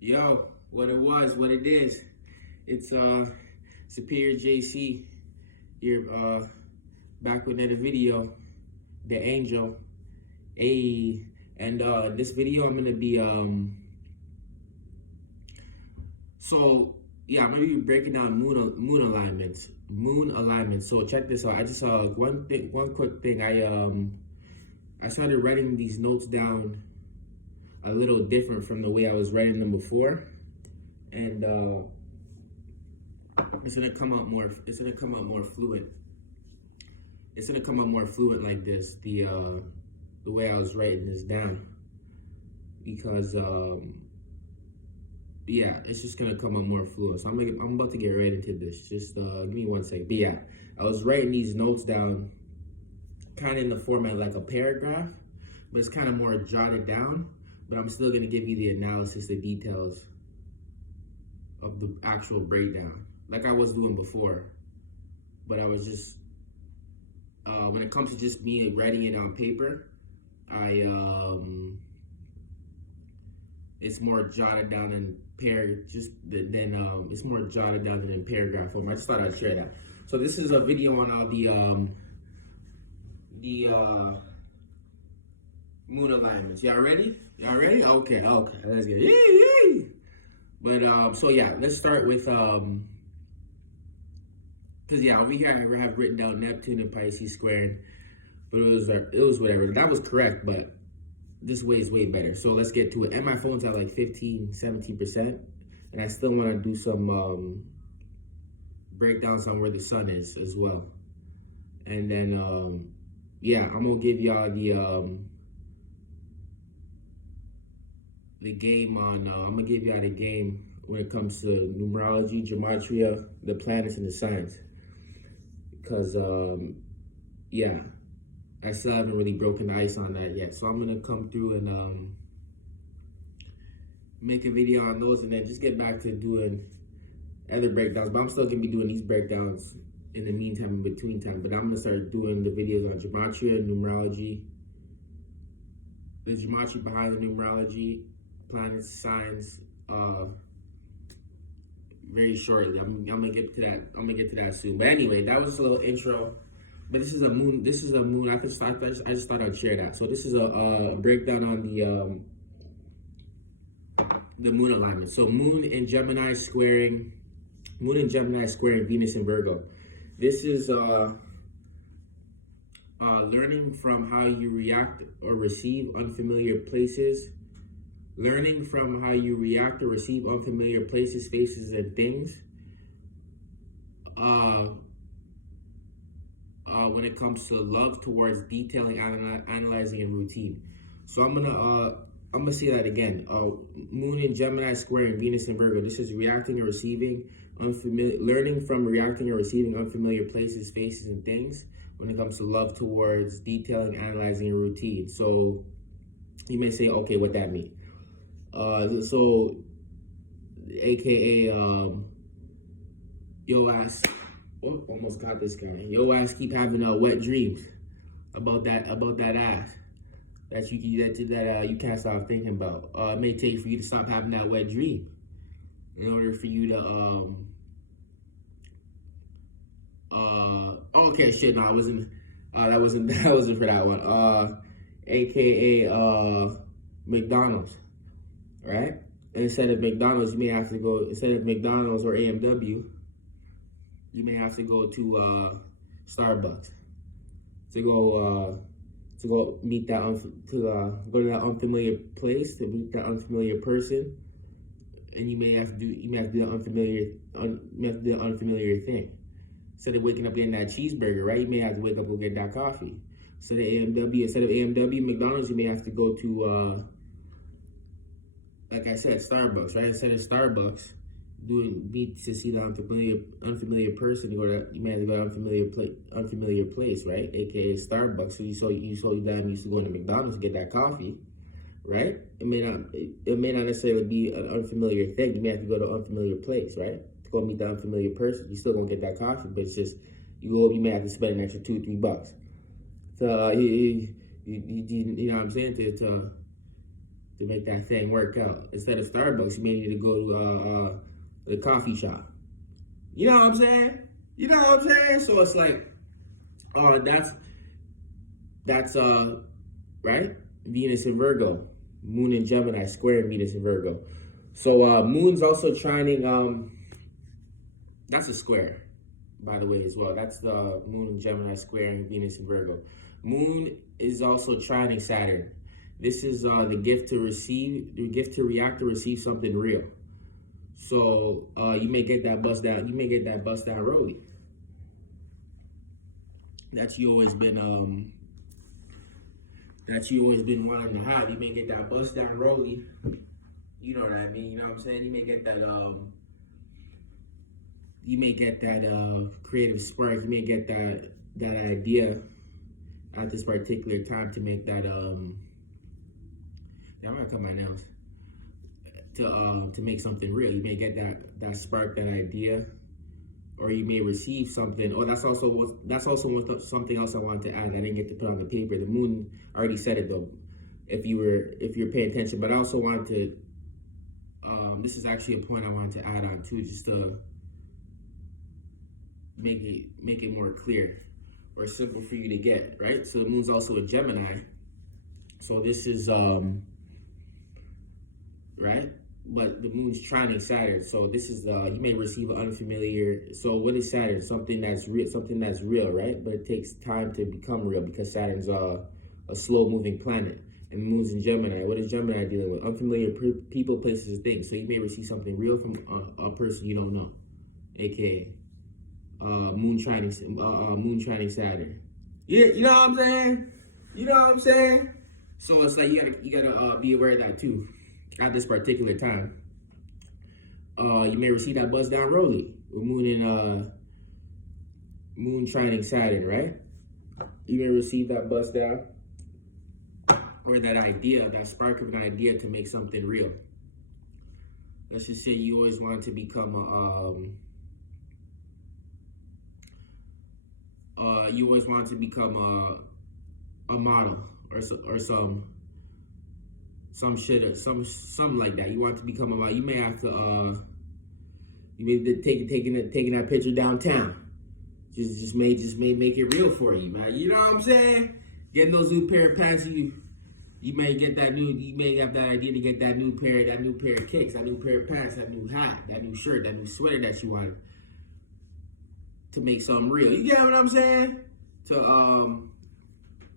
Yo, what it was, what it is. It's Superior JC here, back with another video, the Angel. Hey, and this video I'm gonna be I'm gonna be breaking down moon alignments. Moon alignments. So check this out. I just one quick thing. I started writing these notes down a little different from the way I was writing them before, and it's gonna come out more. It's gonna come out more fluent. It's gonna come out more fluent like this. The way I was writing this down, because yeah, it's just gonna come out more fluent. So I'm about to get right into this. Just give me 1 second. But yeah, I was writing these notes down, kind of in the format like a paragraph, but it's kind of more jotted down. But I'm still gonna give you the analysis, the details of the actual breakdown, like I was doing before. But I was just when it comes to just me writing it on paper, it's more jotted down in it's more jotted down than in paragraph form. I just thought I'd share that. So this is a video on all the moon alignments. Y'all ready? Y'all ready? Okay, let's get it. But so yeah, let's start with because yeah, over here I have written down Neptune and Pisces squared, but it was whatever. That was correct, but this way is way better. So let's get to it. And my phone's at like 15-17%, and I still want to do some breakdowns on where the sun is as well. And then yeah, I'm gonna give y'all the game on. I'm gonna give y'all the game when it comes to numerology, gematria, the planets, and the signs. Because yeah, I still haven't really broken the ice on that yet. So I'm gonna come through and make a video on those, and then just get back to doing other breakdowns. But I'm still gonna be doing these breakdowns in the meantime, in between time. But I'm gonna start doing the videos on gematria, numerology, the gematria behind the numerology, planets, signs, very shortly. I'm gonna get to that. I'm gonna get to that soon. But anyway, that was a little intro. But this is a moon. This is a moon. I just thought I'd share that. So this is a breakdown on the moon alignment. So moon in Gemini squaring Venus in Virgo. This is learning from how you react or receive unfamiliar places. Learning from how you react or receive unfamiliar places, spaces, and things. When it comes to love towards detailing, analyzing, and routine. So I'm gonna say that again. Moon in Gemini squaring Venus in Virgo. This is reacting or receiving learning from reacting or receiving unfamiliar places, spaces, and things. When it comes to love towards detailing, analyzing, and routine. So you may say, okay, what that mean? So, AKA, yo ass, oh, almost got this guy. Yo ass keep having wet dreams about that ass that you can't stop thinking about. It may take for you to stop having that wet dream in order for you to okay, shit, no, I wasn't. That wasn't for that one. AKA McDonald's. Right? And instead of McDonald's, you may have to go, instead of McDonald's or AMW, you may have to go to Starbucks to go meet that go to that unfamiliar place to meet that unfamiliar person, and you may have to do the unfamiliar thing. Instead of waking up getting that cheeseburger, right? You may have to wake up and go get that coffee. Instead of AMW, McDonald's, you may have to go to like I said, Starbucks, right? Instead of Starbucks, meet to see the unfamiliar person, you may have to go to unfamiliar place, right? AKA Starbucks. So you damn used to going to McDonald's to get that coffee, right? It may not necessarily be an unfamiliar thing. You may have to go to an unfamiliar place, right? To go meet the unfamiliar person. You still gonna get that coffee, but it's just you may have to spend an extra $2-3. So you know what I'm saying, to to make that thing work out. Instead of Starbucks, you may need to go to the coffee shop. You know what I'm saying? You know what I'm saying? So it's like, that's right? Venus and Virgo, Moon in Gemini, square in Venus and Virgo. So Moon's also trining. That's a square, by the way, as well. That's the Moon in Gemini squaring Venus and Virgo. Moon is also trining Saturn. This is the gift to receive, the gift to react to receive something real. So you may get that bust down. You may get that bust down rollie. That you always been wanting to have. You may get that bust down rollie. You know what I mean? You know what I'm saying? You may get that creative spark. You may get that idea at this particular time to make that I'm gonna cut my nails. To make something real. You may get that spark, that idea, or you may receive something. Oh, that's also something else I wanted to add. I didn't get to put on the paper. The Moon, I already said it though, if you're paying attention. But I also wanted to. This is actually a point I wanted to add on too, just to make it more clear or simple for you to get, right? So the Moon's also a Gemini. So this is right? But the Moon's trining Saturn, so this is you may receive an unfamiliar. So what is Saturn? Something that's real, right? But it takes time to become real because Saturn's a slow-moving planet, and the Moon's in Gemini. What is Gemini dealing with? Unfamiliar people, places, and things. So you may receive something real from a person you don't know, aka Moon trining Saturn. Yeah, you know what I'm saying? You know what I'm saying? So it's like you gotta be aware of that too. At this particular time, you may receive that buzz down rollie with Moon trining Saturn, right? You may receive that buzz down or that idea, that spark of an idea to make something real. Let's just say you always wanted to become a model or some shit or something like that. You want to become a model. You may have to you may be taking that picture downtown. Just may make it real for you, man. You know what I'm saying? Getting those new pair of pants, you may get that new. You may have that idea to get that new pair of kicks, that new pair of pants, that new hat, that new shirt, that new sweater that you want to make something real. You get what I'm saying? To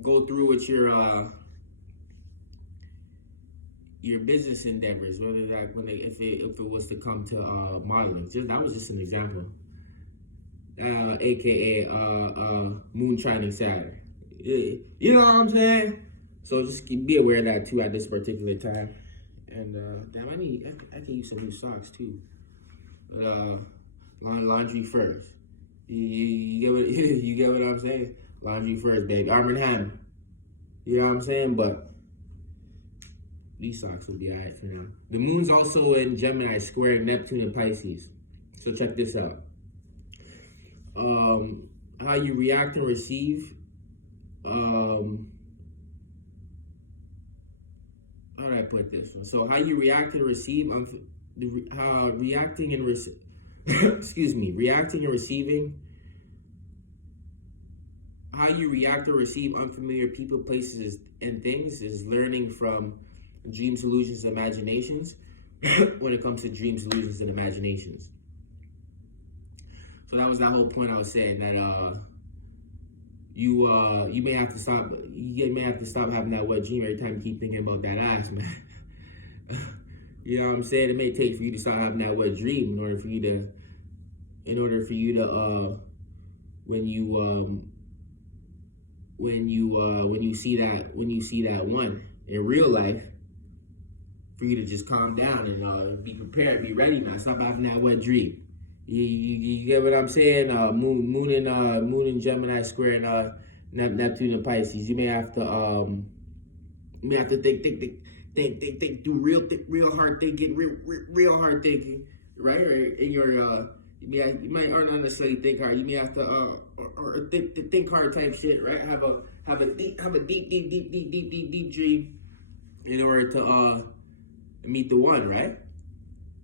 go through with your business endeavors, whether that if it was to come to modeling. That was just an example. AKA Moon trining Saturn. You know what I'm saying? So just be aware of that too at this particular time. And damn, I can use some new socks too. Laundry first. You get what you get what I'm saying? Laundry first, baby. Arm & Hammer. You know what I'm saying? But these socks will be alright for now. The Moon's also in Gemini, squaring Neptune and Pisces. So check this out. How you react and receive. How do I put this one? So how you react and receive. Reacting and receiving. How you react or receive unfamiliar people, places, and things is learning from dreams, illusions, imaginations when it comes to dreams, illusions, and imaginations. So that was that whole point I was saying, that you may have to stop having that wet dream every time you keep thinking about that ass, man. You know what I'm saying? It may take for you to stop having that wet dream in order for you to when you see that one in real life, for you to just calm down and be prepared, be ready, man. Stop having that wet dream. You get what I'm saying? Moon in Gemini squaring Neptune and Pisces. You may have to think through real hard thinking, real hard thinking, right? Or in your you might not necessarily think hard. You may have to or think hard type shit, right? Have a deep dream, in order to meet the one, right?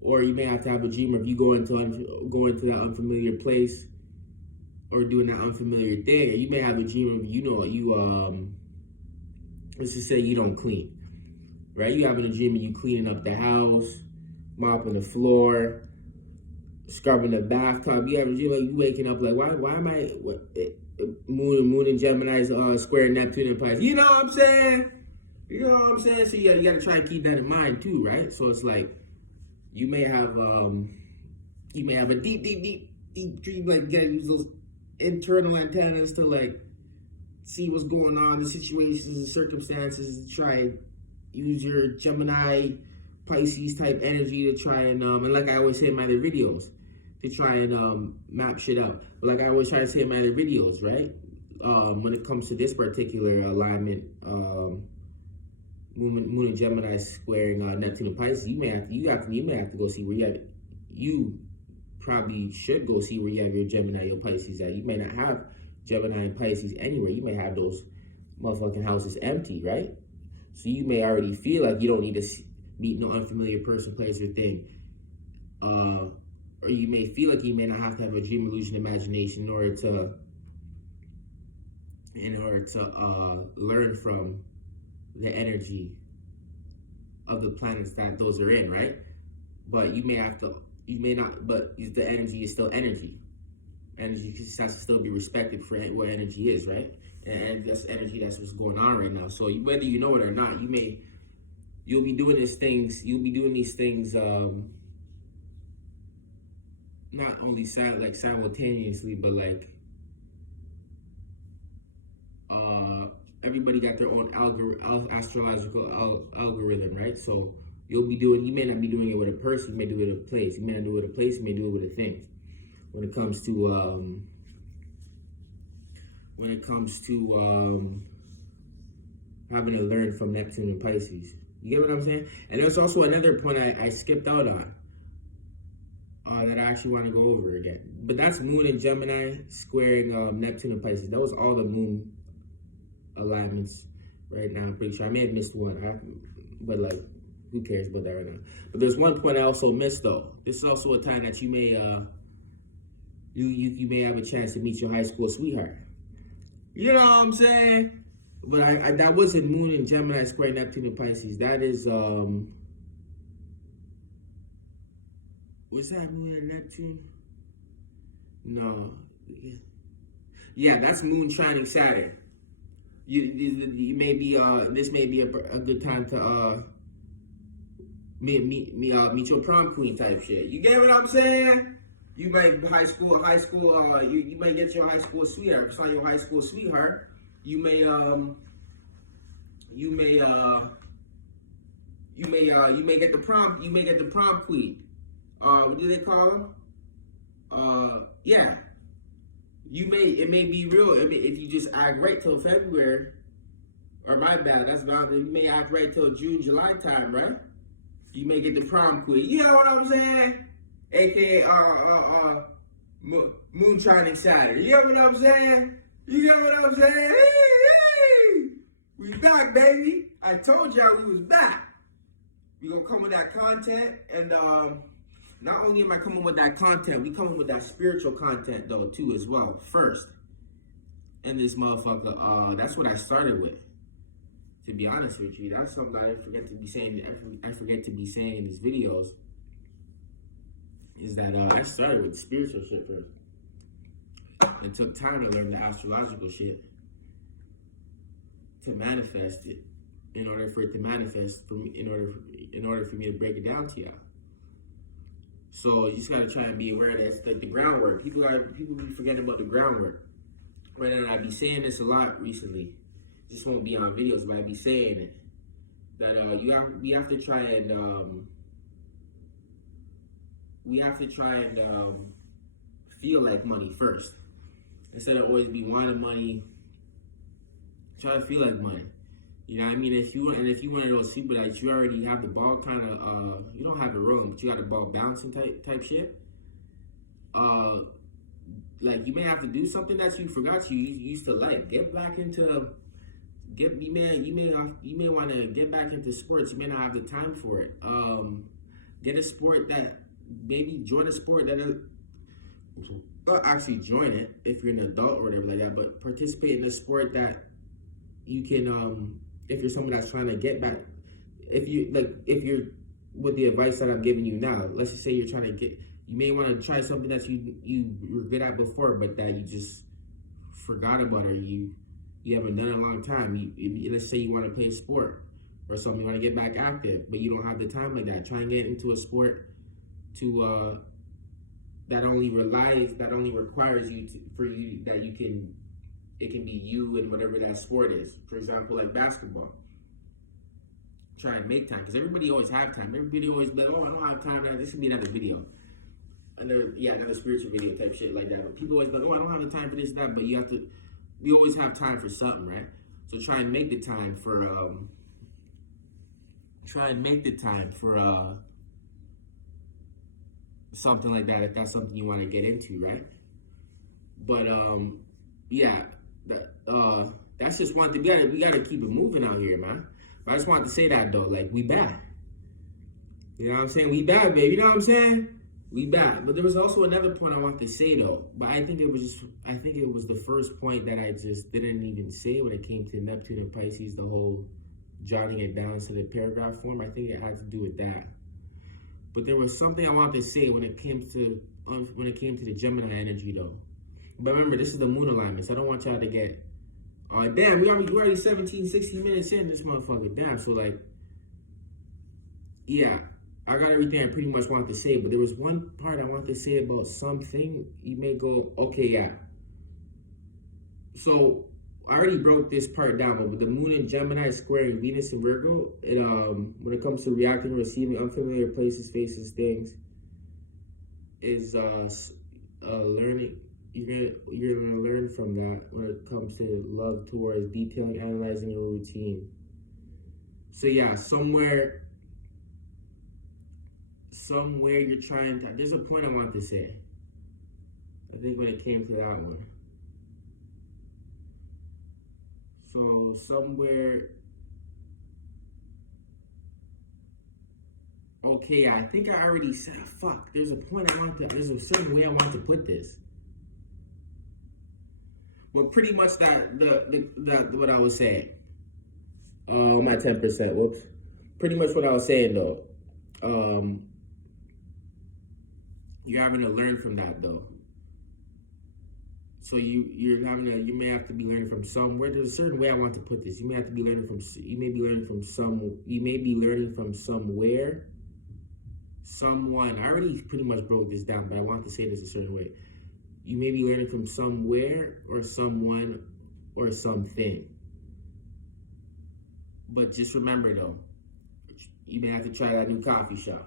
Or you may have to have a dream of you going to that unfamiliar place or doing that unfamiliar thing. Or you may have a dream of let's just say you don't clean, right? You having a dream of you cleaning up the house, mopping the floor, scrubbing the bathtub. You ever dream like you waking up like why am I Moon and Gemini's square Neptune and Pisces? You know what I'm saying? You know what I'm saying? So you gotta try and keep that in mind too, right? So it's like you may have a deep dream, like you gotta use those internal antennas to like see what's going on, the situations and circumstances, to try and use your Gemini Pisces type energy to try and like I always say in my other videos, to try and map shit out. But like I always try to say in my other videos, right? When it comes to this particular alignment, Moon and Gemini squaring Neptune and Pisces, you may have to go see where you probably should go see where you have your Gemini, your Pisces at. You may not have Gemini and Pisces anywhere. You may have those motherfucking houses empty, right? So you may already feel like you don't need to meet no unfamiliar person, place, or thing. Or you may feel like you may not have to have a dream, illusion, imagination in order to learn from the energy of the planets that those are in, right? But you may not, but the energy is still energy. Energy just has to still be respected for what energy is, right? And that's energy, that's what's going on right now. So whether you know it or not, you'll be doing these things, not only simultaneously, but like, everybody got their own astrological algorithm, right? So you may not be doing it with a person, you may do it with a place. You may not do it with a place, you may do it with a thing. When it comes to having to learn from Neptune and Pisces. You get what I'm saying? And there's also another point I skipped out on that I actually want to go over again. But that's Moon and Gemini squaring Neptune and Pisces. That was all the Moon alignments right now. I'm pretty sure I may have missed one, but like, who cares about that right now? But there's one point I also missed though. This is also a time that you may you may have a chance to meet your high school sweetheart. You know what I'm saying? But I that wasn't Moon and Gemini square Neptune and Pisces. That is was that Moon and Neptune? No. Yeah, that's Moon trining Saturn. You may be this may be a good time to meet your prom queen type shit. You get what I'm saying? You might high school. You may get your high school sweetheart. If it's not your high school sweetheart, you may get the prom. You may get the prom queen. What do they call them? Yeah. It may be real. If you just act right till February, or my bad, that's Valentine. You may act right till June, July time, right? You may get the prom queen. You know what I'm saying? AKA Moon trining Saturn. You know what I'm saying? You know what I'm saying? Hey, we back, baby. I told y'all we was back. We gonna come with that content, and not only am I coming with that content, we coming with that spiritual content though too as well. First, and this motherfucker, that's what I started with. To be honest with you, that's something I forget to be saying. I forget to be saying in these videos. Is that I started with spiritual shit first. It took time to learn the astrological shit to manifest it. In order for it to manifest, in order for me to break it down to y'all. So you just gotta try and be aware that it's like the groundwork. People be forgetting about the groundwork. Right, and I be saying this a lot recently. Just won't be on videos, but I be saying it. That we have to try and feel like money first. Instead of always be wanting money, try to feel like money. You know what I mean? If you one of those people that you already have the ball kind of, you don't have it rolling, but you got the ball bouncing type shit. Like you may have to do something that you forgot you used to like. Get back into you may want to get back into sports. You may not have the time for it. Get a sport that maybe join a sport that is, not actually join it if you're an adult or whatever like that, but participate in a sport that you can. If you're someone that's trying to get back, if you're with the advice that I'm giving you now, let's just say you're trying to get, you may want to try something that you were good at before, but that you just forgot about, or you haven't done it in a long time. Let's say you want to play a sport or something, you want to get back active, but you don't have the time like that. Try and get into a sport that only requires it can be you and whatever that sport is. For example, like basketball. Try and make time, because everybody always have time. Everybody always be like, oh, I don't have time. This should be another video. Another spiritual video type shit like that. But people always be like, oh, I don't have the time for this, that. But we always have time for something, right? So try and make the time for something like that, if that's something you want to get into, right? But that's just one thing. We gotta keep it moving out here, man. But I just wanted to say that though, like, we back. You know what I'm saying? We back, baby. You know what I'm saying? We back. But there was also another point I wanted to say though. But I think it was the first point that I just didn't even say when it came to Neptune and Pisces, the whole jotting it down to the paragraph form. I think it had to do with that. But there was something I wanted to say when it came to the Gemini energy though. But remember, this is the moon alignment, so I don't want y'all to get, oh damn, we're already 17, 16 minutes in this motherfucker. Damn, so like, yeah, I got everything I pretty much wanted to say, but there was one part I wanted to say about something. You may go, okay, yeah. So I already broke this part down, but with the moon in Gemini squaring Venus and Virgo, when it comes to reacting, receiving unfamiliar places, faces, things, is learning. You're gonna learn from that when it comes to love towards detailing, analyzing your routine. So yeah, somewhere you're trying to. There's a point I want to say. I think when it came to that one. So somewhere. Okay, I think I already said. Fuck. There's a point I want to. There's a certain way I want to put this. But pretty much that what I was saying. My 10%. Whoops. Pretty much what I was saying though. You're having to learn from that though. So you may have to be learning from somewhere. There's a certain way I want to put this. You may be learning from somewhere. Someone. I already pretty much broke this down, but I want to say this a certain way. You may be learning from somewhere or someone or something. But just remember though, you may have to try that new coffee shop.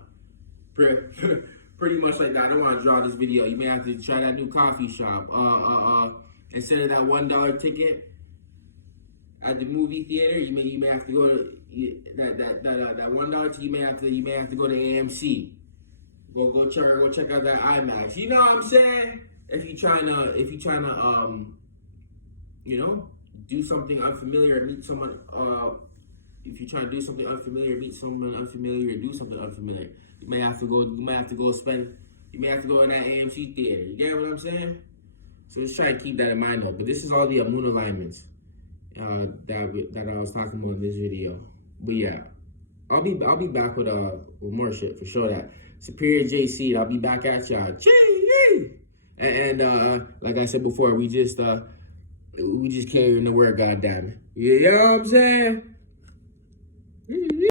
Pretty much like that. I don't want to draw this video. You may have to try that new coffee shop. Instead of that $1 ticket at the movie theater, you may have to go to that $1 ticket. You may have to go to AMC. Go check out that IMAX. You know what I'm saying? If you're trying to do something unfamiliar, meet someone. If you're trying to do something unfamiliar, meet someone unfamiliar, do something unfamiliar. You may have to go in that AMC theater. You get what I'm saying? So just try to keep that in mind though. But this is all the moon alignments that I was talking about in this video. But yeah, I'll be back with more shit for sure. That Superior JC, I'll be back at y'all. And like I said before, we just carrying the word, goddamn it. You know what I'm saying?